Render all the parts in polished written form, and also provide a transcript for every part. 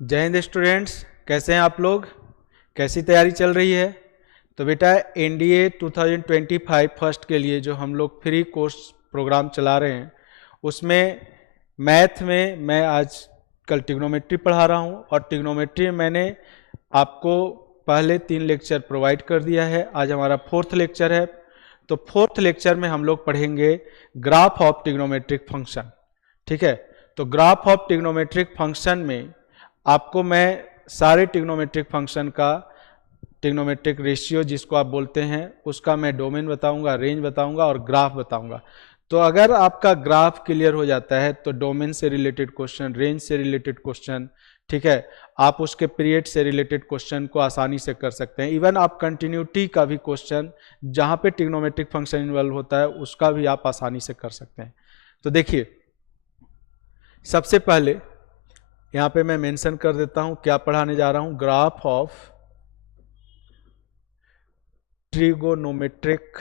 जय हिंद स्टूडेंट्स, कैसे हैं आप लोग? कैसी तैयारी चल रही है? तो बेटा एनडीए 2025 फर्स्ट के लिए जो हम लोग फ्री कोर्स प्रोग्राम चला रहे हैं उसमें मैथ में मैं आज कल ट्रिग्नोमेट्री पढ़ा रहा हूं और ट्रिग्नोमेट्री में मैंने आपको पहले 3 लेक्चर प्रोवाइड कर दिया है। आज हमारा 4th लेक्चर है। तो 4th लेक्चर में हम लोग पढ़ेंगे ग्राफ ऑफ ट्रिग्नोमेट्रिक फंक्शन। ठीक है, तो ग्राफ ऑफ ट्रिग्नोमेट्रिक फंक्शन में आपको मैं सारे ट्रिग्नोमेट्रिक फंक्शन का ट्रिग्नोमेट्रिक रेशियो जिसको आप बोलते हैं उसका मैं डोमेन बताऊंगा, रेंज बताऊंगा और ग्राफ बताऊंगा। तो अगर आपका ग्राफ क्लियर हो जाता है तो डोमेन से रिलेटेड क्वेश्चन, रेंज से रिलेटेड क्वेश्चन, ठीक है, आप उसके पीरियड से रिलेटेड क्वेश्चन को आसानी से कर सकते हैं। इवन आप कंटिन्यूटी का भी क्वेश्चन जहां पे ट्रिग्नोमेट्रिक फंक्शन इन्वॉल्व होता है उसका भी आप आसानी से कर सकते हैं। तो देखिए, सबसे पहले यहां पे मैं मेंशन कर देता हूं क्या पढ़ाने जा रहा हूं। Graph of trigonometric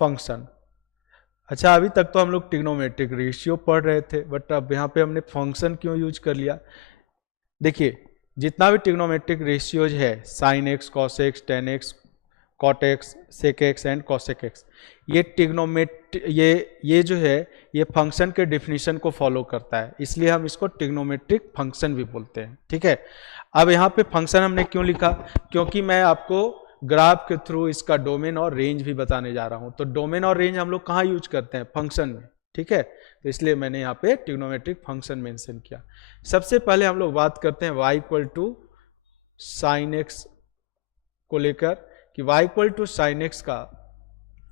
function. अच्छा, अभी तक तो हम लोग ट्रिग्नोमेट्रिक रेशियो पढ़ रहे थे, बट अब यहां पे हमने फंक्शन क्यों यूज कर लिया? देखिए, जितना भी ट्रिग्नोमेट्रिक रेशियोज है, sine x, cos x, tan x, cot x, sec x and cosec x, ये ये जो है ये फंक्शन के डेफिनेशन को फॉलो करता है, इसलिए हम इसको ट्रिग्नोमेट्रिक फंक्शन भी बोलते हैं। ठीक है, अब यहाँ पे फंक्शन हमने क्यों लिखा? क्योंकि मैं आपको ग्राफ के थ्रू इसका डोमेन और रेंज भी बताने जा रहा हूँ। तो डोमेन और रेंज हम लोग कहाँ यूज करते हैं? फंक्शन में। ठीक है, तो इसलिए मैंने यहाँ पे ट्रिग्नोमेट्रिक फंक्शन मेंशन किया। सबसे पहले हम लोग बात करते हैं y equal to sine x को लेकर कि y equal to sine x का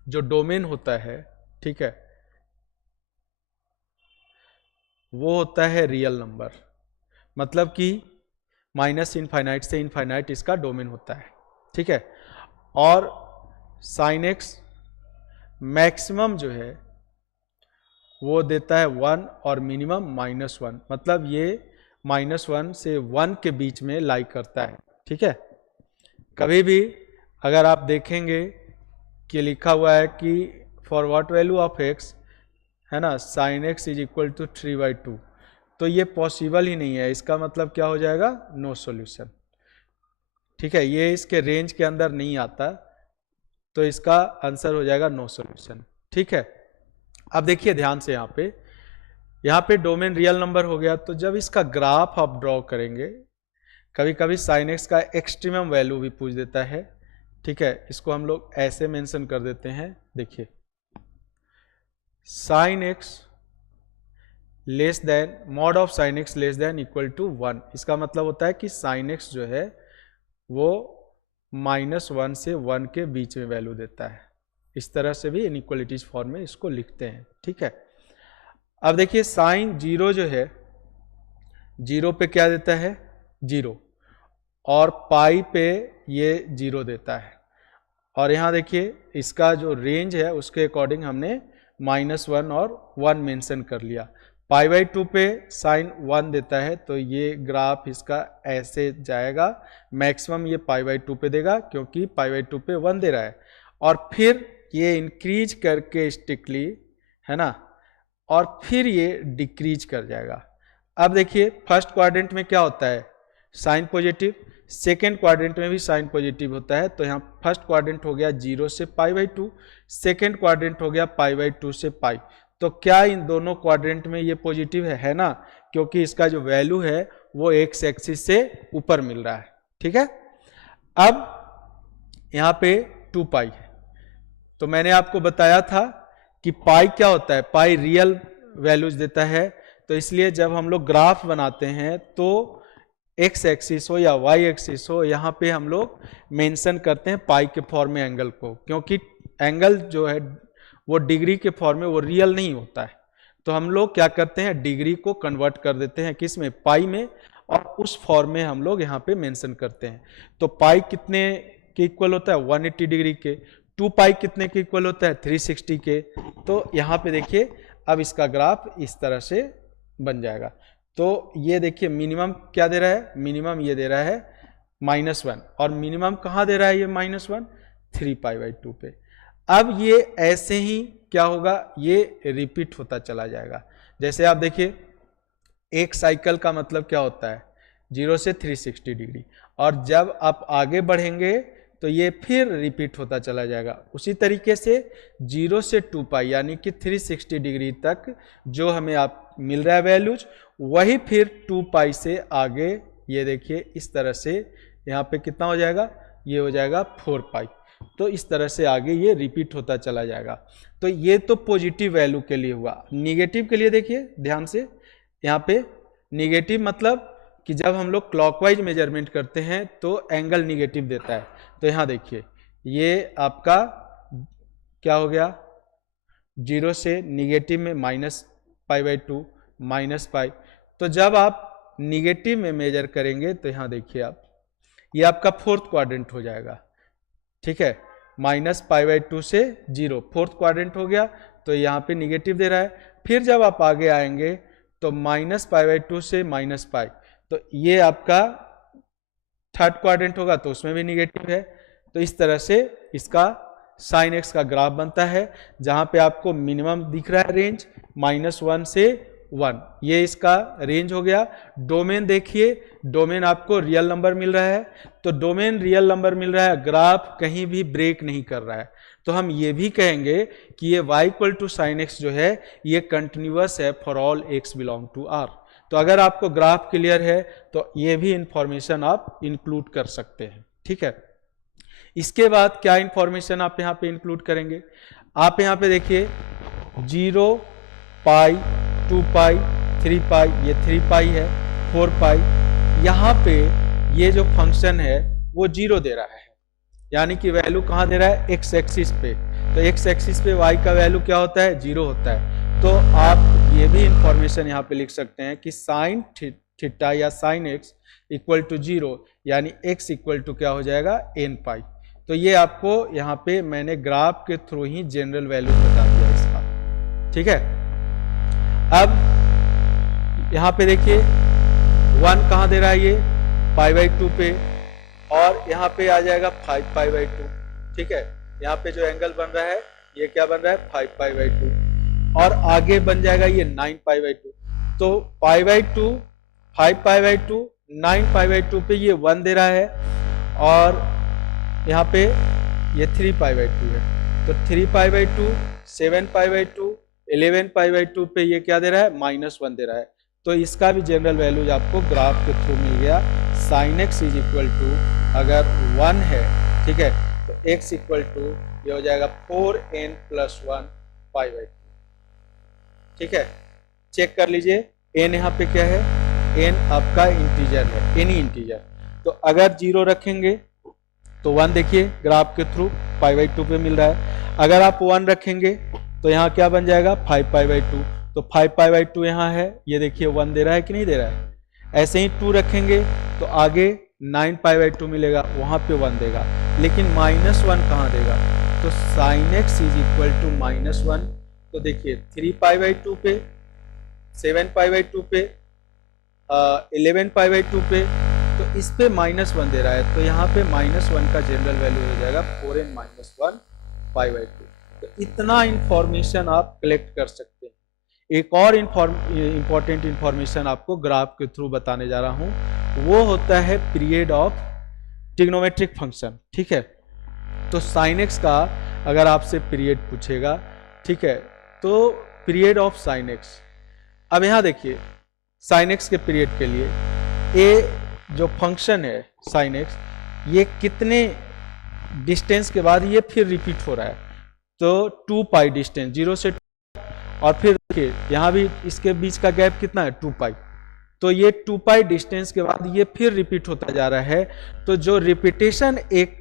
जो डोमेन होता है, ठीक है, वो होता है रियल नंबर। मतलब कि माइनस इनफाइनाइट से इनफाइनाइट इसका डोमेन होता है। ठीक है, और साइन एक्स मैक्सिमम जो है वो देता है 1 और मिनिमम -1, मतलब ये -1 से 1 के बीच में लाई करता है। ठीक है, कभी भी अगर आप देखेंगे कि लिखा हुआ है कि for what value of x, है ना, sine x is equal to 3/2, तो ये पॉसिबल ही नहीं है। इसका मतलब क्या हो जाएगा? No solution. ठीक है, ये इसके रेंज के अंदर नहीं आता, तो इसका आंसर हो जाएगा नो सॉल्यूशन। ठीक है, अब देखिए ध्यान से, यहाँ पे डोमेन रियल नंबर हो गया। तो जब इसका ग्राफ आप ड्रॉ करेंगे, कभी कभी साइन एक्स का एक्सट्रीमम वैल्यू भी पूछ देता है। ठीक है, इसको हम लोग ऐसे मेंशन कर देते हैं। देखिए, sine x less than mod of sine x less than equal to 1, इसका मतलब होता है कि साइन एक्स जो है वो -1 से 1 के बीच में वैल्यू देता है। इस तरह से भी इनइक्वालिटीज फॉर्म में इसको लिखते हैं। ठीक है, अब देखिए साइन 0 जो है, 0 पे क्या देता है? 0, और पाई पे ये 0 देता है। और यहाँ देखिए इसका जो रेंज है उसके अकॉर्डिंग हमने -1 और 1 मेंशन कर लिया। π/2 पे साइन 1 देता है, तो ये ग्राफ इसका ऐसे जाएगा। मैक्सिमम ये π/2 पे देगा क्योंकि π/2 पे 1 दे रहा है, और फिर ये इंक्रीज करके स्टिकली, है ना, और फिर ये डिक्रीज कर जाएगा। अब देखिए फर्स्ट क्वाड्रेंट में क्या होता है? Sign positive. सेकेंड क्वाड्रेंट में भी साइन पॉजिटिव होता है। तो यहाँ फर्स्ट क्वाड्रेंट हो गया 0 से π/2, सेकेंड क्वाड्रेंट हो गया π/2 से π। तो क्या इन दोनों क्वाड्रेंट में ये पॉजिटिव है ना, क्योंकि इसका जो वैल्यू है वो एक्स एक्सिस से ऊपर मिल रहा है। ठीक है, अब यहाँ पे 2π है। तो मैंने आपको बताया था कि पाई क्या होता है? पाई रियल वैल्यूज देता है। तो इसलिए जब हम लोग ग्राफ बनाते हैं तो एक्स एक्सिस हो या वाई एक्सिस हो, यहाँ पे हम लोग मेंशन करते हैं पाई के फॉर्म में एंगल को, क्योंकि एंगल जो है वो डिग्री के फॉर्म में, वो रियल नहीं होता है। तो हम लोग क्या करते हैं? डिग्री को कन्वर्ट कर देते हैं किस में? पाई में, और उस फॉर्म में हम लोग यहाँ पे मेंशन करते हैं। तो पाई कितने के इक्वल होता है? 180 डिग्री के। 2π कितने के इक्वल होता है? 360 के। तो यहाँ पे देखिए अब इसका ग्राफ इस तरह से बन जाएगा। तो ये देखिए मिनिमम क्या दे रहा है? मिनिमम ये दे रहा है -1, और मिनिमम कहाँ दे रहा है ये -1? 3π/2 पे। अब ये ऐसे ही क्या होगा? ये रिपीट होता चला जाएगा। जैसे आप देखिए एक साइकिल का मतलब क्या होता है, 0 से 360 डिग्री, और जब आप आगे बढ़ेंगे तो ये फिर रिपीट होता चला जाएगा। उसी तरीके से 0 से 2 पाई यानी कि 360 डिग्री तक जो हमें आप मिल रहा है वैल्यूज, वही फिर 2 पाई से आगे, ये देखिए इस तरह से यहाँ पे कितना हो जाएगा, ये हो जाएगा 4 पाई। तो इस तरह से आगे ये रिपीट होता चला जाएगा। तो ये तो पॉजिटिव वैल्यू के लिए हुआ। निगेटिव के लिए देखिए ध्यान से, यहाँ पे निगेटिव मतलब कि जब हम लोग क्लॉकवाइज मेजरमेंट करते हैं तो एंगल निगेटिव देता है। तो यहाँ देखिए ये आपका क्या हो गया, 0 से निगेटिव में -π/2 -π। तो जब आप निगेटिव में मेजर करेंगे तो यहाँ देखिए आप, ये आपका फोर्थ क्वाड्रेंट हो जाएगा, ठीक है, -π/2 से 0 फोर्थ क्वाड्रेंट हो गया, तो यहाँ पे निगेटिव दे रहा है। फिर जब आप आगे आएंगे तो -π/2 से -π, तो ये आपका थर्ड क्वाड्रेंट होगा, तो उसमें भी निगेटिव है। तो इस तरह से इसका sin x का ग्राफ बनता है, जहाँ पे आपको मिनिमम दिख रहा है रेंज -1 से 1, ये इसका रेंज हो गया। डोमेन देखिए, डोमेन आपको रियल नंबर मिल रहा है, तो डोमेन रियल नंबर मिल रहा है, ग्राफ कहीं भी ब्रेक नहीं कर रहा है, तो हम ये भी कहेंगे कि ये y = sin x जो है ये कंटिन्यूअस है for all x belong to R। तो अगर आपको ग्राफ क्लियर है तो ये भी इंफॉर्मेशन आप इंक्लूड कर सकते हैं, ठीक है। इसके बाद क्या इंफॉर्मेशन आप यहाँ पे इंक्लूड करेंगे, आप यहाँ पे देखिए 0 पाई 2 पाई 3 पाई, ये 3 पाई है, 4 पाई, यहाँ पे ये जो फंक्शन है वो 0 दे रहा है, यानी कि वैल्यू कहाँ दे रहा है, एक्स एक्सिस पे। तो एक्स एक्सिस पे y का वैल्यू क्या होता है, 0 होता है। तो आप ये भी इंफॉर्मेशन यहाँ पे लिख सकते हैं कि साइन थीटा या साइन x = 0, यानी x = क्या हो जाएगा, n पाई। तो ये आपको यहाँ पे मैंने ग्राफ के थ्रू ही जनरल वैल्यू बता दिया इसका, ठीक है। अब यहाँ पे देखिए 1 कहाँ दे रहा है, ये π/2 पे, और यहाँ पे आ जाएगा 5π/2, ठीक है। यहाँ पे जो एंगल बन रहा है ये क्या बन रहा है, 5π/2, और आगे बन जाएगा ये 9π/2। तो π/2 5π/2 9π/2 पे ये 1 दे रहा है, और यहाँ पे ये 3π/2 है, तो 3π/2 7π/2 11π/2 पे ये क्या दे रहा है, -1 दे रहा है। तो इसका भी जनरल वैल्यूज आपको ग्राफ के थ्रू मिल गया। sin x = अगर 1 है, ठीक है, तो x = ये हो जाएगा 4n + 1 π/2, ठीक है। चेक कर लीजिए n यहाँ पे क्या है, n आपका इंटीजर है, एनी इंटीजर। तो अगर 0 रखेंगे तो 1 देखिए ग्राफ के थ्रू π/2 पे मिल रहा है, अगर आप 1 रखेंगे तो यहाँ क्या बन जाएगा, 5π/2। तो 5π/2 यहाँ है, ये देखिए 1 दे रहा है कि नहीं दे रहा है। ऐसे ही 2 रखेंगे तो आगे 9π/2 मिलेगा, वहाँ पे 1 देगा, लेकिन -1 कहाँ देगा, तो sin x = -1। तो देखिए 3π/2 पे, 7π/2 पे, 11π/2 पे, तो इस पे -1 दे रहा है, तो यहाँ पे -1 का जनरल वैल्यू हो जाएगा 4n - 1 π/2। तो इतना इंफॉर्मेशन आप कलेक्ट कर सकते हैं। एक और इंपॉर्टेंट इंफॉर्मेशन आपको ग्राफ के थ्रू बताने जा रहा हूँ, वो होता है पीरियड ऑफ ट्रिग्नोमेट्रिक फंक्शन, ठीक है। तो sin x का अगर आपसे पीरियड पूछेगा, ठीक है, तो पीरियड ऑफ sin x, अब यहाँ देखिए sin x के पीरियड के लिए ये जो फंक्शन है sin x, ये कितने डिस्टेंस के बाद ये फिर रिपीट हो रहा है, तो 2 पाई डिस्टेंस 0 से 2, और फिर देखिए यहाँ भी इसके बीच का गैप कितना है, 2 पाई। तो ये 2 पाई डिस्टेंस के बाद ये फिर रिपीट होता जा रहा है। तो जो रिपीटेशन एक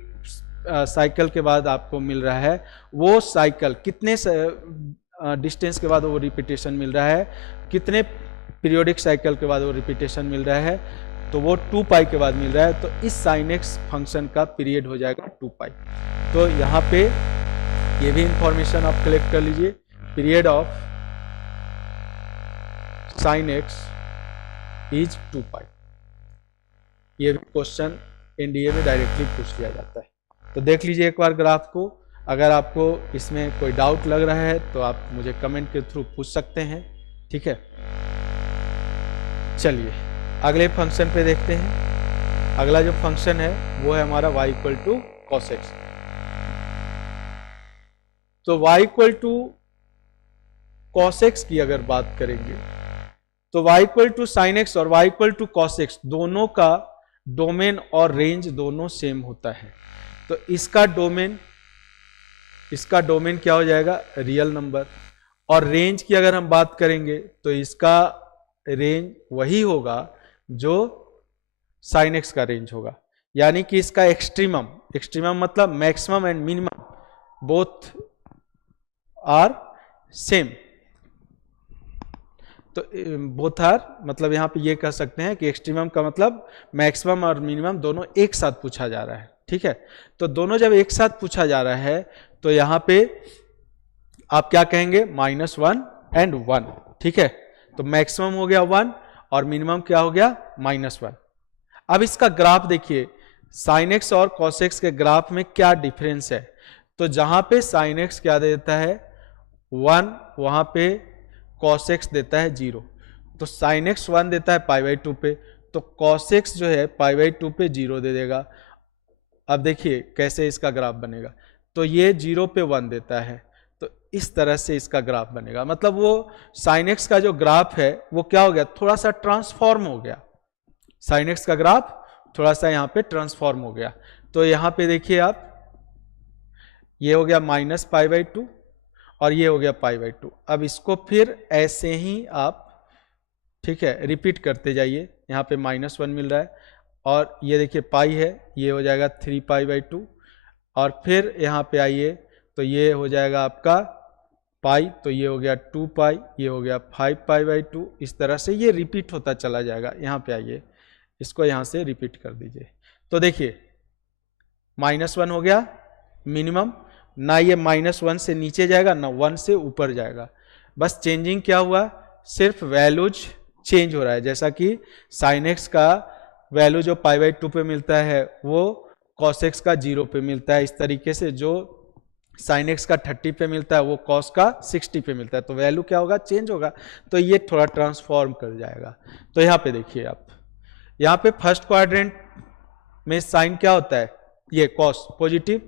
साइकिल के बाद आपको मिल रहा है, वो साइकिल कितने डिस्टेंस के बाद वो रिपीटेशन मिल रहा है, कितने पीरियोडिक साइकिल के बाद वो रिपीटेशन मिल रहा है, तो वो 2 पाई के बाद मिल रहा है। तो इस sin x फंक्शन का पीरियड हो जाएगा 2 पाई। तो यहाँ पे ये भी इंफॉर्मेशन आप कलेक्ट कर लीजिए, period of sin x is 2 पाई। ये भी क्वेश्चन एनडीए में डायरेक्टली पूछ लिया जाता है। तो देख लीजिए एक बार ग्राफ को, अगर आपको इसमें कोई डाउट लग रहा है तो आप मुझे कमेंट के थ्रू पूछ सकते हैं, ठीक है। चलिए अगले फंक्शन पे देखते हैं। अगला जो फंक्शन है वो है हमारा y equal to cos x. तो y equal to cos x की अगर बात करेंगे तो y equal to sine x और y equal to cos x दोनों का डोमेन और रेंज दोनों सेम होता है। तो इसका डोमेन क्या हो जाएगा, रियल नंबर। और रेंज की अगर हम बात करेंगे तो इसका रेंज वही होगा जो साइन एक्स का रेंज होगा, यानी कि इसका एक्सट्रीमम मतलब maximum and minimum both are same. तो बोथ आर मतलब यहां पे ये कह सकते हैं कि एक्सट्रीमम का मतलब मैक्सिमम और मिनिमम दोनों एक साथ पूछा जा रहा है। ठीक है, तो दोनों जब एक साथ पूछा जा रहा है तो यहां पे आप क्या कहेंगे, -1 एंड 1। ठीक है, तो मैक्सिमम हो गया 1 और मिनिमम क्या हो गया, -1। अब इसका ग्राफ देखिए, साइन एक्स और कॉस एक्स के ग्राफ में क्या डिफरेंस है। तो जहां पे साइन एक्स क्या देता है 1, वहां पे कॉस एक्स देता है 0। तो साइन एक्स 1 देता है π/2 पे, तो कॉस एक्स जो है π/2 पे 0 दे देगा। अब देखिए कैसे इसका ग्राफ बनेगा, तो ये 0 पे 1 देता है, तो इस तरह से इसका ग्राफ बनेगा। मतलब वो साइन एक्स का जो ग्राफ है वो क्या हो गया, थोड़ा सा ट्रांसफॉर्म हो गया। साइन एक्स का ग्राफ थोड़ा सा यहाँ पे ट्रांसफॉर्म हो गया। तो यहाँ पे देखिए आप, ये हो गया -π/2 और ये हो गया π/2। अब इसको फिर ऐसे ही आप, ठीक है, रिपीट करते जाइए। यहाँ पे -1 मिल रहा है और ये देखिए पाई है, ये हो जाएगा 3π/2 और फिर यहाँ पे आइए तो ये हो जाएगा आपका पाई, तो ये हो गया 2π, ये हो गया 5π/2। इस तरह से ये रिपीट होता चला जाएगा। यहाँ पे आइए, इसको यहाँ से रिपीट कर दीजिए। तो देखिए -1 हो गया मिनिमम, ना ये -1 से नीचे जाएगा ना 1 से ऊपर जाएगा। बस चेंजिंग क्या हुआ, सिर्फ वैल्यूज चेंज हो रहा है। जैसा कि साइन एक्स का वैल्यू जो π/2 पे मिलता है वो कॉस एक्स का 0 पे मिलता है। इस तरीके से जो साइन एक्स का 30 पे मिलता है वो कॉस का 60 पे मिलता है। तो वैल्यू क्या होगा, चेंज होगा। तो ये थोड़ा ट्रांसफॉर्म कर जाएगा। तो यहाँ पे देखिए आप, यहाँ पे फर्स्ट क्वाड्रेंट में साइन क्या होता है, ये कॉस पॉजिटिव,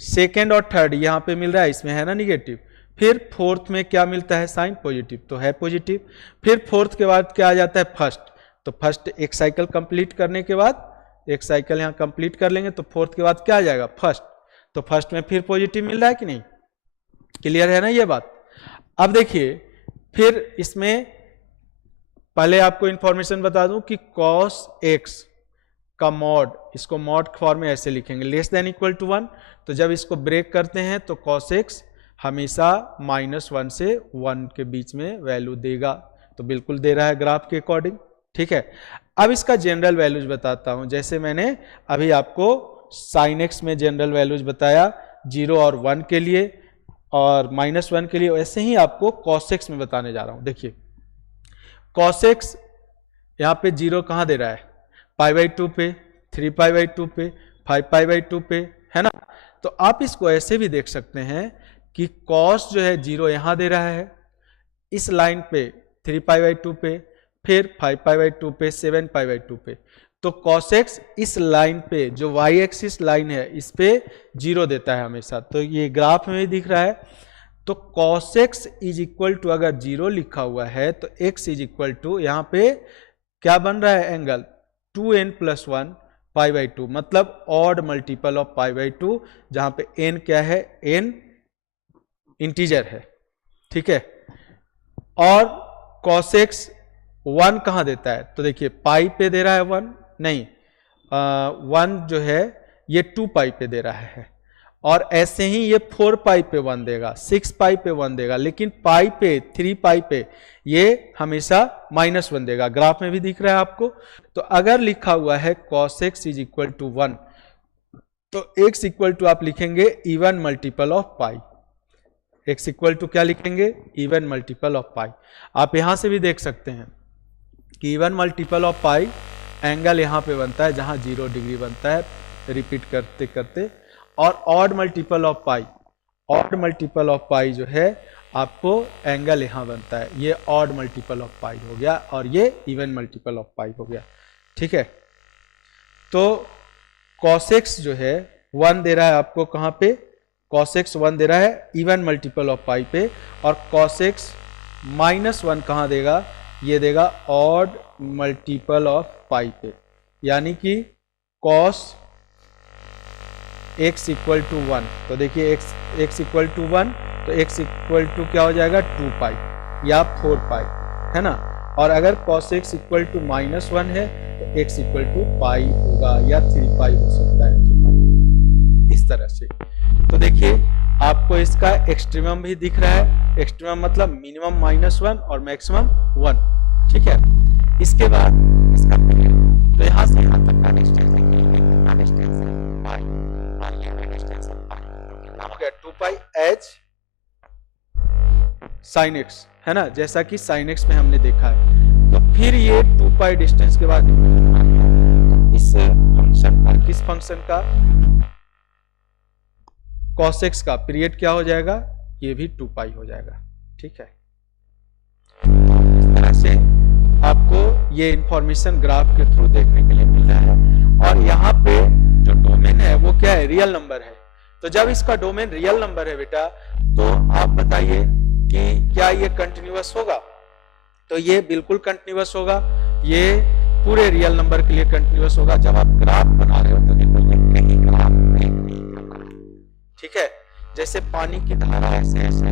सेकेंड और थर्ड यहाँ पे मिल रहा है, इसमें है ना निगेटिव। फिर फोर्थ में क्या मिलता है, साइन पॉजिटिव, तो है पॉजिटिव। फिर फोर्थ के बाद क्या आ जाता है, फर्स्ट। तो फर्स्ट एक साइकिल कंप्लीट करने के बाद, एक साइकिल यहाँ कंप्लीट कर लेंगे तो फोर्थ के बाद क्या आ जाएगा, फर्स्ट। तो फर्स्ट में फिर पॉजिटिव मिल रहा है कि नहीं, क्लियर है ना ये बात। अब देखिए फिर इसमें पहले आपको इंफॉर्मेशन बता दूं कि कॉस एक्स का मॉड, इसको मॉड फॉर्म में ऐसे लिखेंगे, < <1। तो जब इसको ब्रेक करते हैं तो कॉस एक्स हमेशा -1 से 1 के बीच में वैल्यू देगा। तो बिल्कुल दे रहा है ग्राफ के अकॉर्डिंग। ठीक है, अब इसका जनरल वैल्यूज बताता हूं। जैसे मैंने अभी आपको साइन एक्स में जनरल वैल्यूज बताया 0 और 1 के लिए और -1 के लिए, वैसे ही आपको कॉस एक्स में बताने जा रहा हूं। देखिए कॉस एक्स यहाँ पे 0 कहाँ दे रहा है, π/2 पे, 3π/2 पे, 5π/2 पे, है ना। तो आप इसको ऐसे भी देख सकते हैं कि कॉस जो है 0 यहां दे रहा है, इस लाइन पे 3π/2 पे, फिर 5π/2 पे, 7π/2 पे। तो cos x इस लाइन पे जो y एक्सिस लाइन है इस पे 0 देता है हमेशा। तो ये ग्राफ में भी दिख रहा है। तो cos x is equal to, अगर 0 लिखा हुआ है तो x इज इक्वल टू, यहाँ पे क्या बन रहा है एंगल, 2n+1 π/2, मतलब ऑड मल्टीपल ऑफ π/2, जहां पे n क्या है, n इंटीजर है। ठीक है, और cos x 1 कहां देता है, तो देखिए पाई पे दे रहा है 1, नहीं 1 जो है ये 2π पे दे रहा है, और ऐसे ही ये 4π पे 1 देगा, 6π पे 1 देगा, लेकिन पाई पे, 3π पे ये हमेशा -1 देगा। ग्राफ में भी दिख रहा है आपको। तो अगर लिखा हुआ है cos x is equal to 1, तो x इक्वल टू आप लिखेंगे even multiple of pi. x equal to क्या लिखेंगे, इवन मल्टीपल ऑफ पाई। आप यहां से भी देख सकते हैं कि even multiple of pi angle यहां पे बनता है जहां 0 डिग्री बनता है, रिपीट करते करते। और odd multiple of pi, odd multiple of pi जो है आपको एंगल यहाँ बनता है, ये ऑड मल्टीपल ऑफ पाई हो गया और ये इवन मल्टीपल ऑफ पाई हो गया। ठीक है, तो cosx जो है 1 दे रहा है आपको, कहाँ पे cosx 1 दे रहा है इवन मल्टीपल ऑफ पाई पे, और cosx -1 कहाँ देगा, ये देगा ऑड मल्टीपल ऑफ पाई पे, यानी कि cos x इक्वल टू 1। तो देखिए x इक्वल टू 1, तो x इक्वल टू क्या हो जाएगा 2 पाई या 4 पाई, है ना। और अगर cos x इक्वल टू -1 है तो x इक्वल टू पाई होगा या 3 पाई हो सकता है, इस तरह से। तो देखिए आपको इसका एक्सट्रीमम भी दिख रहा है, एक्सट्रीमम मतलब मिनिमम -1 और मैक्सिमम 1। ठीक है, इसके बाद इसका तो यहाँ से यहाँ तक का डिस्टेंस हो गया 2 पाई h sin x, है ना, जैसा कि sin x में हमने देखा है। तो फिर ये 2 पाई डिस्टेंस के बाद इस फंक्शन का, किस फंक्शन का, cos x का पीरियड क्या हो जाएगा, ये भी 2 पाई हो जाएगा। ठीक है, इस तरह से आपको ये इंफॉर्मेशन ग्राफ के थ्रू देखने के लिए मिल रहा है। और यहाँ पे जो डोमेन है वो क्या है, रियल नंबर है। तो जब इसका डोमेन रियल नंबर है बेटा, तो आप बताइए कि क्या ये कंटिन्यूअस होगा, तो ये बिल्कुल कंटिन्यूअस होगा, ये पूरे रियल नंबर के लिए कंटिन्यूअस होगा। जब आप ग्राफ बना रहे हो तो कहीं ग्राफ नहीं, ठीक है, जैसे पानी की धारा ऐसे ऐसे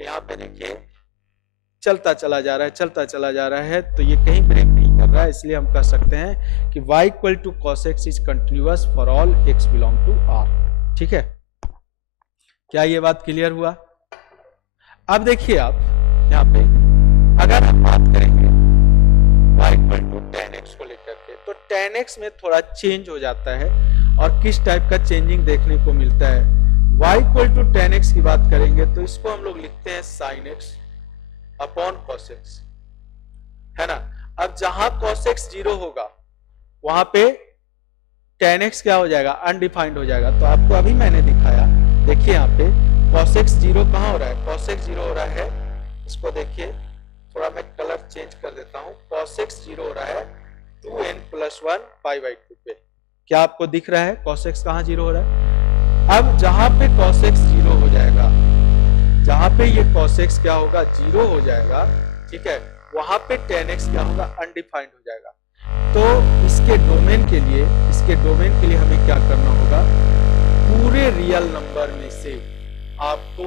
यहाँ पे देखिए चलता चला जा रहा है, चलता चला जा रहा है, तो ये कहीं ब्रेक नहीं कर रहा है, इसलिए हम कह सकते हैं कि y equal to cos x is continuous for all x belong to r। ठीक है, क्या ये बात क्लियर हुआ? अब देखिए आप यहाँ पे अगर हम बात करेंगे y equal to tan x को लेकर के, तो tan x में थोड़ा चेंज हो जाता है, और किस टाइप का चेंजिंग देखने को मिलता है। y equal to tan x की बात करेंगे तो इसको हम लोग लिखते हैं sin x upon cos x, है ना। अब जहां cos x 0 होगा वहां पे tan x क्या हो जाएगा, अनडिफाइंड हो जाएगा। तो आपको अभी मैंने दिखाया, देखिए यहाँ पे cos x 0 कहाँ हो रहा है, cos x 0 हो रहा है, इसको देखिए थोड़ा मैं कलर चेंज कर देता हूँ, cos x 0 हो रहा है 2n + 1 π/2 पे। क्या आपको दिख रहा है cos x कहाँ 0 हो रहा है? अब जहां पे cos x 0 हो जाएगा, जहां पे ये cos x क्या होगा 0 हो जाएगा, ठीक है, वहां पे tan x क्या होगा, अनडिफाइंड हो जाएगा। तो इसके डोमेन के लिए हमें क्या करना होगा, पूरे रियल नंबर में से आपको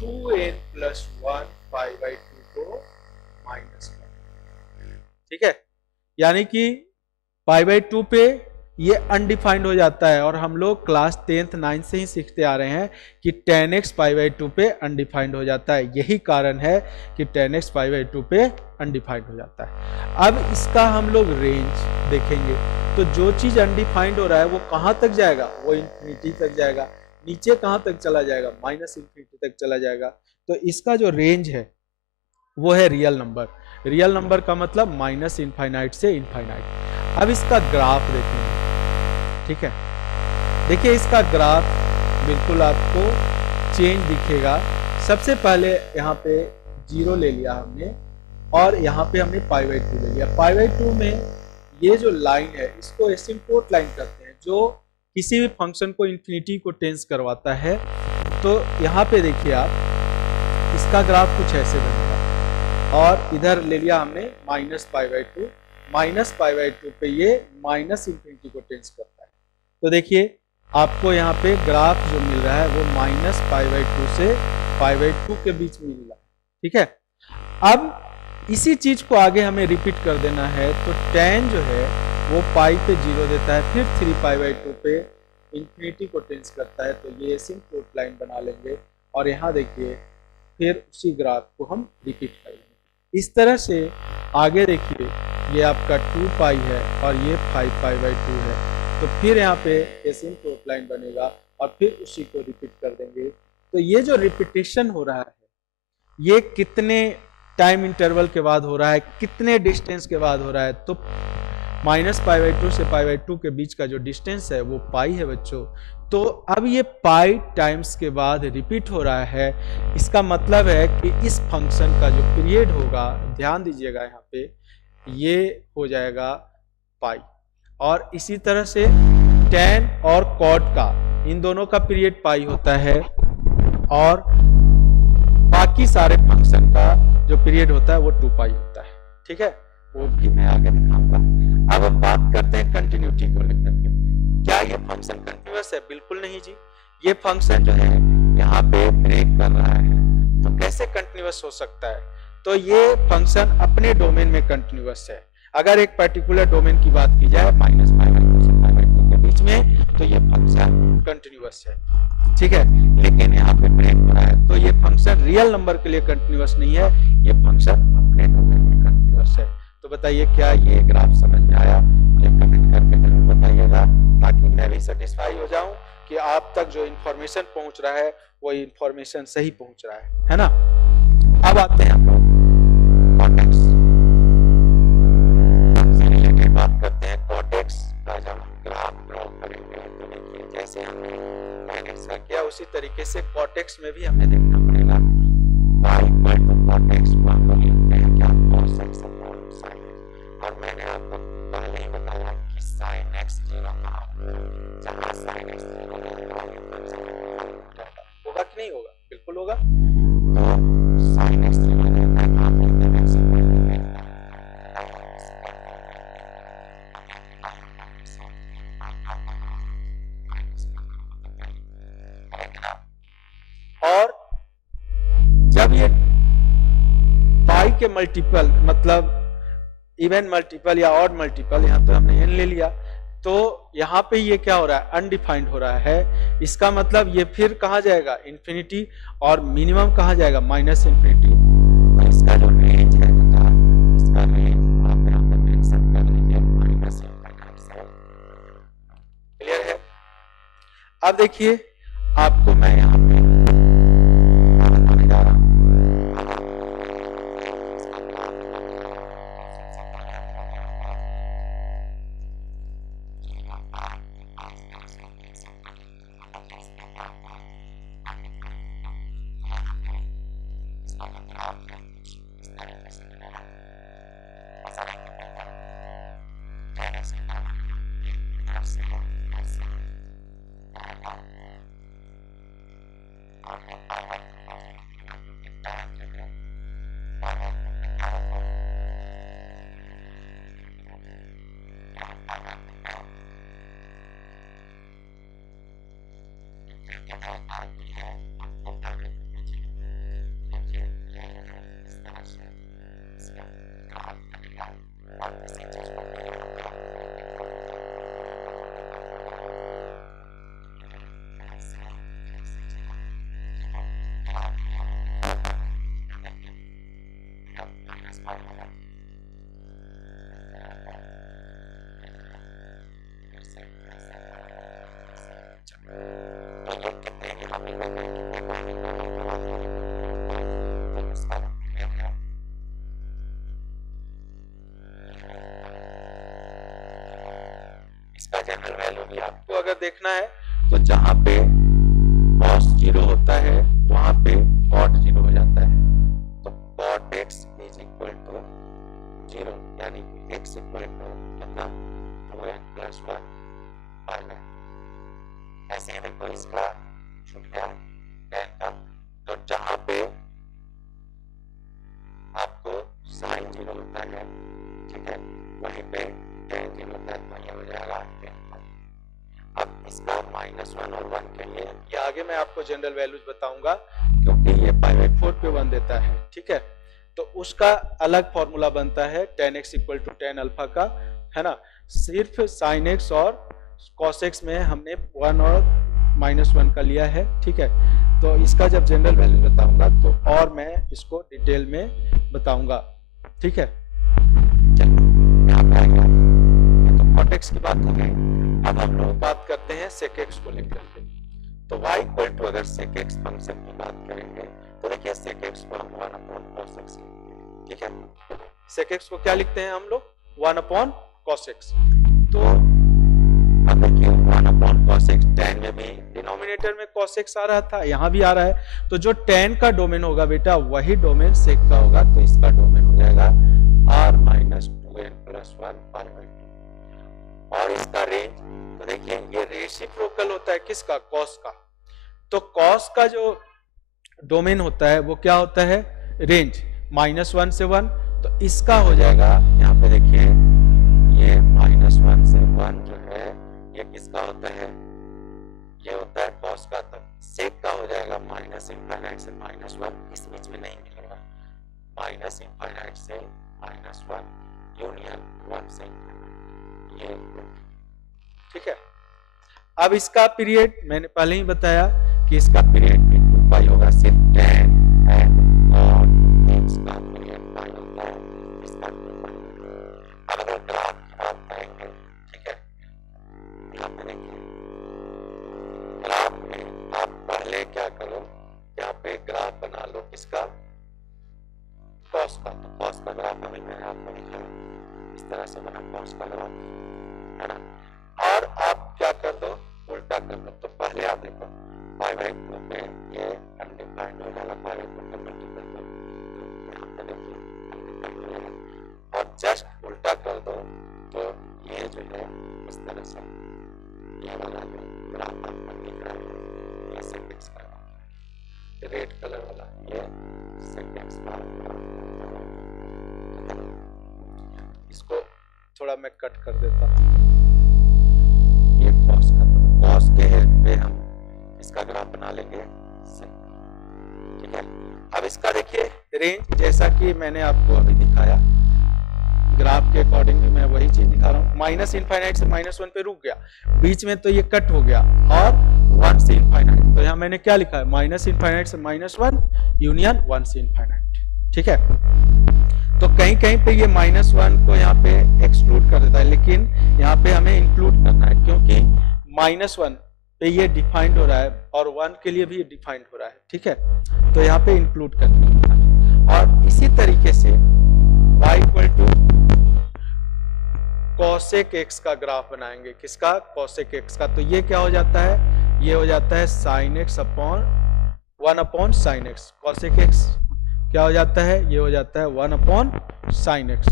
2n + 1 π/2 को माइनस करना, ठीक है, यानी कि π/2 पे ये अनडिफाइंड हो जाता है। और हम लोग क्लास 10th 9th से ही सीखते आ रहे हैं कि tan x π/2 पे अनडिफाइंड हो जाता है, यही कारण है कि tan x π/2 पे अनडिफाइंड हो जाता है। अब इसका हम लोग रेंज देखेंगे, तो जो चीज अनडिफाइंड हो रहा है वो कहां तक जाएगा, वो इंफिनिटी तक जाएगा। नीचे कहां तक चला जाएगा, -∞ तक चला जाएगा। तो इसका जो रेंज है वो है रियल नंबर। रियल नंबर का मतलब -∞ से इनफाइनाइट। अब इसका ग्राफ देखेंगे, ठीक है, देखिए इसका ग्राफ बिल्कुल आपको चेंज दिखेगा। सबसे पहले यहाँ पे 0 ले लिया हमने, और यहाँ पे हमने π/2 ले लिया। π/2 में ये जो लाइन है इसको एसिम्प्टोट लाइन कहते हैं, जो किसी भी फंक्शन को इन्फिनिटी को टेंस करवाता है। तो यहाँ पे देखिए आप, इसका ग्राफ कुछ ऐसे बनेगा, और इधर ले लिया हमने -π/2, -π/2 पे ये -∞ को टेंस करता है। तो देखिए आपको यहाँ पे ग्राफ जो मिल रहा है वो -π/2 से π/2 के बीच में मिला, ठीक है। अब इसी चीज को आगे हमें रिपीट कर देना है, तो tan जो है वो पाई पे 0 देता है, फिर 3π/2 पे इन्फिनिटी को टेंस करता है। तो ये सिंपल लाइन बना लेंगे, और यहाँ देखिए फिर उसी ग्राफ को हम रिपीट करेंगे। इस तरह से आगे देखिए ये आपका 2 पाई है और ये 5π/2 है, तो फिर यहाँ पे सिंपल लाइन बनेगा, और फिर उसी को रिपीट कर देंगे। तो ये जो रिपीटेशन हो रहा है ये कितने टाइम इंटरवल के बाद हो रहा है, कितने डिस्टेंस के बाद हो रहा है, तो -π/2 से π/2 के बीच का जो डिस्टेंस है वो पाई है बच्चों। तो अब ये पाई टाइम्स के बाद रिपीट हो रहा है, इसका मतलब है कि इस फंक्शन का जो पीरियड होगा, ध्यान दीजिएगा यहाँ पे, ये हो जाएगा पाई। और इसी तरह से tan और cot का, इन दोनों का पीरियड पाई होता है, और बाकी सारे फंक्शन का जो पीरियड होता है वो 2 पाई होता है। ठीक है, वो भी मैं आगे दिखाऊंगा। अब हम बात करते हैं कंटिन्यूटी को लेकर के। क्या ये फंक्शन कंटिन्यूअस है? बिल्कुल नहीं जी। ये फंक्शन जो है यहाँ पे ब्रेक कर रहा है, तो कैसे कंटिन्यूअस हो सकता है? तो ये फंक्शन अपने डोमेन में कंटिन्यूअस है। अगर एक पर्टिकुलर डोमेन की बात की जाए -π/2 के बीच में, तो ये फंक्शन कंटिन्यूअस है। ठीक है, लेकिन यहाँ पे ब्रेक हो रहा है, तो ये फंक्शन रियल नंबर के लिए कंटिन्यूअस नहीं है, ये फंक्शन अपने डोमेन में कंटिन्यूअस है। तो बताइए क्या ये ग्राफ समझ में आया? मुझे कमेंट करके जरूर बताइएगा, ताकि मैं भी सेटिस्फाई हो जाऊं कि आप तक जो इंफॉर्मेशन पहुंच रहा है वो इंफॉर्मेशन सही पहुंच रहा है ना। अब आते हैं हम लोग कॉर्टेक्स से रिलेटेड बात करते हैं। कॉर्टेक्स का जब ग्राफ ड्रॉ करेंगे तो देखिए जैसे हमने कॉर्टेक्स का किया, उसी तरीके से कॉर्टेक्स में भी हमें देखना पड़ेगा। y इक्वल टू कॉर्टेक्स को हम लोग लिखते हैं क्या? cos x upon sin x। और मैंने आपको पहले ही बताया कि sin x 0 कहाँ होगा, जहाँ sin x 0 होगा कि नहीं होगा? बिल्कुल होगा। तो sin x 0 रहता है कहाँ पे? x और जब ये पाई के मल्टीपल, मतलब इवन मल्टीपल या ऑड मल्टीपल, यहाँ तो हमने n ले लिया, तो यहाँ पे ये क्या हो रहा है? अनडिफाइंड हो रहा है। इसका मतलब ये फिर कहाँ जाएगा? इन्फिनिटी। और मिनिमम कहाँ जाएगा? -इन्फिनिटी। और इसका जो रेंज है, इसका रेंज आप यहाँ पे मेंशन कर लीजिए, -इन्फिनिटी से। क्लियर है? अब देखिए, आपको मैं यहाँ पे बताने जा रहा हूँ। इसका जनरल वैल्यू भी आपको अगर देखना है तो जहां पे cos 0 होता है वहां पे cot 0 हो जाता है, तो cot x is equal to 0, यानी कि x इक्वल टू कितना 2n + 1 5n। ऐसे देखो इसका छूट गया tan का, तो जहां पे आपको sin 0 होता है, ठीक है, वहीं पे tan 0 होता है, तो ये हो जाएगा। अब इसका -1 और 1 के लिए ये आगे मैं आपको जनरल वैल्यूज बताऊंगा, क्योंकि ये π/4 पे 1 देता है, ठीक है। तो उसका अलग फॉर्मूला बनता है tan x equal to tan alpha का, है ना। सिर्फ sin x और cos x में हमने 1 और -1 का लिया है, ठीक है। तो इसका जब जनरल वैल्यू बताऊंगा तो और मैं इसको डिटेल में बताऊंगा, ठीक है। चलो यहाँ पे आ गया, तो cot x की बात हो गई। अब हम लोग बात करते हैं sec x को लेकर के। तो y इक्वल टू अगर sec x फंक्शन की बात करेंगे तो देखिए sec x को हम 1/cos x, ठीक है। sec x को क्या लिखते हैं हम लोग? 1/cos x। तो अब देखिए 1/cos x, tan में भी डिनोमिनेटर में cos x आ रहा था, यहाँ भी आ रहा है, तो जो tan का डोमेन होगा बेटा वही डोमेन sec का होगा, तो इसका डोमेन हो जाएगा r माइनस 2n प्लस 1 पाई/2। और इसका रेंज तो देखिए ये रेसिप्रोकल होता है किसका? cos का। तो cos का जो डोमेन होता है वो क्या होता है? रेंज -1 से 1, तो इसका हो जाएगा, यहाँ पे देखिए ये -1 से 1 जो है ये किसका होता है? ये होता है cos का, तो sec का हो जाएगा -∞ से -1, इस बीच में नहीं मिलेगा, -∞ से -1 यूनियन 1 से ये, ठीक है। अब इसका पीरियड मैंने पहले ही बताया कि इसका पीरियड भी 2 होगा, सिर्फ tan and cot इसका पीरियड पाई होता है, इसका 2 अब अगर ग्राफ की बात करेंगे, ठीक है, यहाँ पे देखिए ग्राफ में आप पहले क्या करो, यहाँ पे ग्राफ बना लो किसका? cos का। तो cos का ग्राफ अभी मैंने आपको दिखाया, इस तरह से बना cos का ग्राफ, है ना। और आप क्या कर दो, उल्टा कर दो। तो पहले आप देखो पाई/2 में ये अनडिफाइंड हो जाएगा, पाई/2 का मल्टीपल दो, तो यहाँ पे देखिए अनडिफाइंड हो जाएगा, और जस्ट उल्टा कर दो तो ये जो है इस तरह से ये वाला जो ग्राफ आपको दिख रहा है ये sec x का रेड कलर वाला, ये sec x का। इसको थोड़ा मैं कट कर देता हूँ, ये cos का, तो cos के हेल्प पे हम इसका ग्राफ बना लेंगे, ठीक है। अब इसका देखिए रेंज, जैसा कि मैंने आपको अभी दिखाया ग्राफ के अकॉर्डिंग भी मैं वही चीज दिखा रहा हूँ, -∞ से -1 पे रुक गया, बीच में तो ये कट हो गया, और 1 से ∞, तो यहाँ मैंने क्या लिखा है? -∞ से -1 यूनियन 1 से ∞, ठीक है। तो कहीं कहीं पे ये -1 को यहाँ पे एक्सक्लूड कर देता है, लेकिन यहाँ पे हमें इंक्लूड करना है, क्योंकि -1 पे ये डिफाइंड हो रहा है और 1 के लिए भी डिफाइंड हो रहा है, ठीक है। तो यहाँ पे इंक्लूड करना, और इसी तरीके से y = cosec x का ग्राफ बनाएंगे, किसका? cosec x का। तो ये क्या हो जाता है? ये हो जाता है sin x upon 1/sin x। cosec x क्या हो जाता है? ये हो जाता है 1/sin x,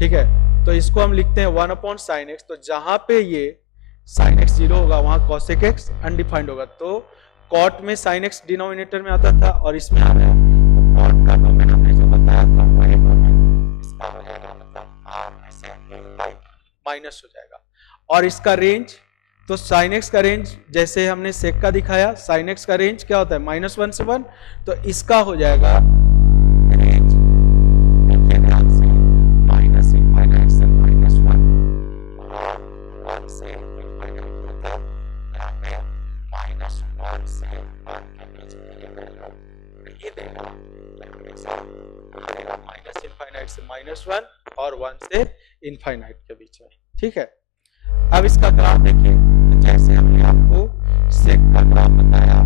ठीक है। तो इसको हम लिखते हैं 1/sin x। तो जहां पे ये sin x 0 होगा वहां cosec x अनडिफाइंड होगा, तो cot में sin x डिनोमिनेटर में आता था और इसमें आ गया, तो cot का डोमेन हमने जो बताया था वही डोमेन इसका हो जाएगा, मतलब r में से माइनस हो जाएगा। और इसका रेंज, तो sin x का रेंज जैसे हमने sec का दिखाया, sin x का रेंज क्या होता है? -1 से 1, तो इसका हो जाएगा रेंज ध्यान से -∞ से -1 और 1 से ∞, मतलब यहाँ पे -1 से 1 के बीच में ये वैल्यू ये देगा, हमेशा रहेगा -∞ से -1 और 1 से ∞ के बीच में, ठीक है। अब इसका ग्राफ देखिए, जैसे हमने आपको sec का ग्राफ बताया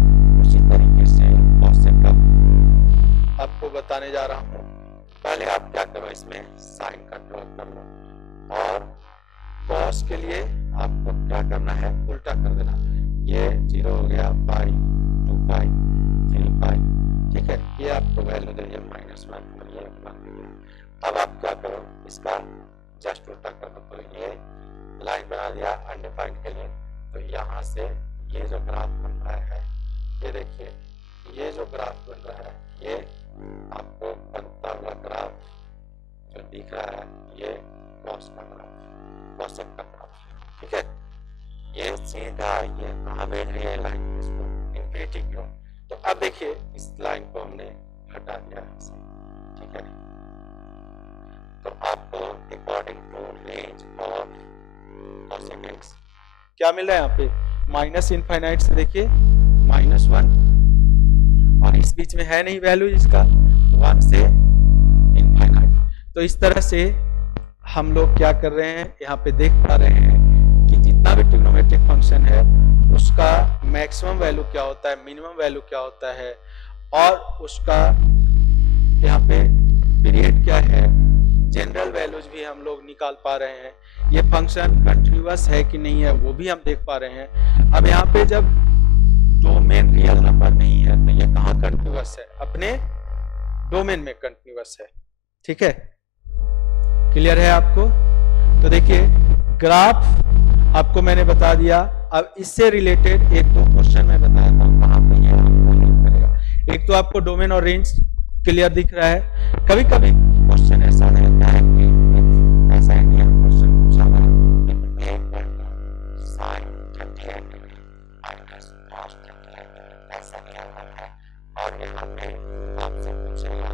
उसी तरीके से cosec का आपको बताने जा रहा हूँ। पहले आप क्या करो, इसमें sin का ड्रॉ कर लो, और cos के लिए आपको क्या करना है? उल्टा कर देना, ये 0 हो गया, पाई 2 पाई 3 पाई, ठीक है। ये आपको वैल्यू दे दिया -1 और ये 1। अब आप क्या करो, इसका जस्ट उल्टा कर दो, तो ये लाइन बना दिया अनडिफाइंड के लिए। तो यहाँ से ये जो ग्राफ बन रहा है, ये देखिए ये जो ग्राफ बन रहा है, ये आपको बनता हुआ ग्राफ जो दिख रहा है, ये cos का ग्राफ, cosec का ग्राफ, ठीक है। ये सीधा ये कहाँ भेज रही है लाइन, इसको इंफिनिटी की ओर। तो अब देखिए इस लाइन को हमने हटा दिया इसे, ठीक है। तो आपको according to range of cosec x क्या मिल रहा है यहाँ पे? -∞ से देखिए -1, और इस बीच में है नहीं वैल्यू इसका, 1 से ∞। तो इस तरह से हम लोग क्या कर रहे हैं, यहाँ पे देख पा रहे हैं कि जितना भी ट्रिग्नोमेट्रिक फंक्शन है उसका मैक्सिमम वैल्यू क्या होता है, मिनिमम वैल्यू क्या होता है, और उसका यहाँ पे पीरियड क्या है, जनरल वैल्यूज भी हम लोग निकाल पा रहे हैं। ये फंक्शन कंटिन्यूअस है कि नहीं है वो भी हम देख पा रहे हैं। अब यहाँ पे जब डोमेन रियल नंबर नहीं है तो ये कहाँ कंटिन्यूअस है, अपने डोमेन में कंटिन्यूअस है। ठीक है, क्लियर है आपको? तो देखिए ग्राफ आपको मैंने बता दिया। अब इससे रिलेटेड एक दो क्वेश्चन मैं बताया था, वहां पे ये आपको हेल्प करेगा। एक तो आपको डोमेन और रेंज क्लियर दिख रहा है। कभी कभी क्वेश्चन ऐसा रहता है कि ऐसा इंडियन क्वेश्चन पूछा हुआ ऐसा क्या है, और यहाँ पे आपसे पूछेगा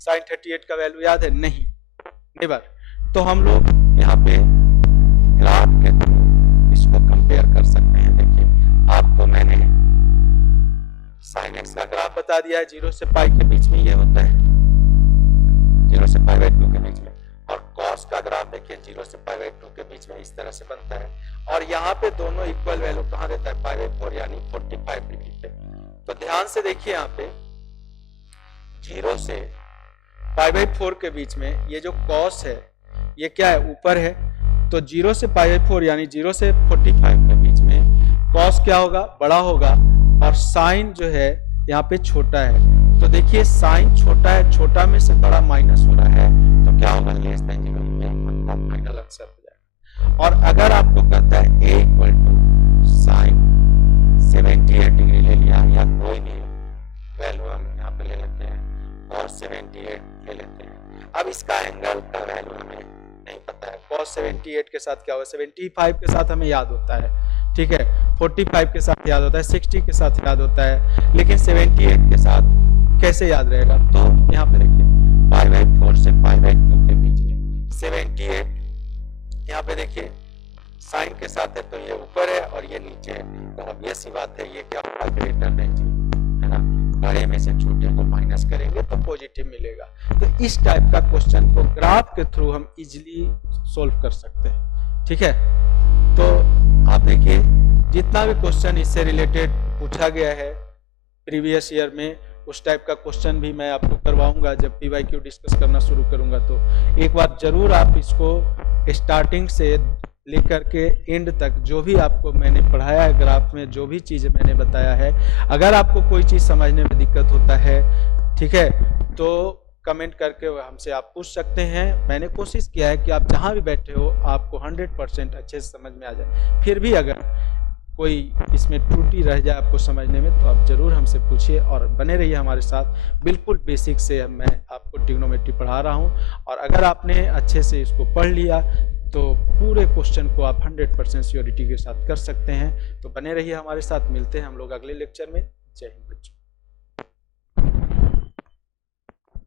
साइन 38 का वैल्यू याद है? नहीं, नेवर। तो हम लोग यहाँ पे ग्राफ के थ्रू इसको कंपेयर कर सकते हैं। देखिए आपको मैंने साइन एक्स का ग्राफ बता दिया है, 0 से पाई के बीच में ये होता है, 0 से पाई बाई 2 के बीच में। और कॉस का ग्राफ देखिए 0 से पाई बाई 2 के बीच में इस तरह से बनता है। और यहाँ पे दोनों इक्वल वैल्यू कहाँ देता है, पाई बाई 4 यानी 45 डिग्री पे। तो ध्यान से देखिए यहाँ पे 0 से पाई बाई 4 के बीच में ये जो कॉस है ये क्या है, ऊपर है। तो 0 से पाई बाई 4 यानी 0 से 45 के बीच में कॉस क्या होगा, बड़ा होगा, और साइन जो है यहाँ पे छोटा है। तो देखिए साइन छोटा है, छोटा में से बड़ा माइनस हो रहा है, तो क्या होगा, लेस देन 0, मतलब फाइनल आंसर हो जाएगा। और अगर आपको कहता है a equal to sine 78 degree ले लिया, या कोई नहीं वैल्यू हम यहाँ पे ले लेते हैं और 78 ले लेते हैं। अब इसका एंगल का वैल्यू हमें नहीं पता है। cos 78 के साथ क्या होगा, 75 के साथ हमें याद होता है, ठीक है, 45 के साथ याद होता है, 60 के साथ याद होता है, लेकिन 78 के साथ कैसे याद रहेगा। तो यहाँ पे देखिए पाई बाई 4 से पाई बाई 2 के बीच में 78, यहाँ पे देखिए साइन के साथ है तो ये ऊपर है और ये नीचे है। तो अब ये सी बात है, ये क्या होगा, ग्रेटर देन 0 है ना। बड़े में से छोटे को माइनस करेंगे तो पॉजिटिव मिलेगा। तो इस टाइप का क्वेश्चन को ग्राफ के थ्रू हम इजीली सोल्व कर सकते हैं। ठीक है, तो आप देखिए जितना भी क्वेश्चन इससे रिलेटेड पूछा गया है प्रीवियस ईयर में, उस टाइप का क्वेश्चन भी मैं आपको करवाऊंगा जब पीवाईक्यू डिस्कस करना शुरू करूंगा। तो एक बार जरूर आप इसको स्टार्टिंग से लेकर के एंड तक जो भी आपको मैंने पढ़ाया है, ग्राफ में जो भी चीज़ें मैंने बताया है, अगर आपको कोई चीज़ समझने में दिक्कत होता है, ठीक है, तो कमेंट करके हमसे आप पूछ सकते हैं। मैंने कोशिश किया है कि आप जहां भी बैठे हो आपको 100% अच्छे से समझ में आ जाए। फिर भी अगर कोई इसमें त्रुटि रह जाए आपको समझने में तो आप ज़रूर हमसे पूछिए और बने रहिए हमारे साथ। बिल्कुल बेसिक से मैं आपको ट्रिग्नोमेट्री पढ़ा रहा हूं, और अगर आपने अच्छे से इसको पढ़ लिया तो पूरे क्वेश्चन को आप 100% श्योरिटी के साथ कर सकते हैं। तो बने रहिए हमारे साथ, मिलते हैं हम लोग अगले लेक्चर में। जय हिंद।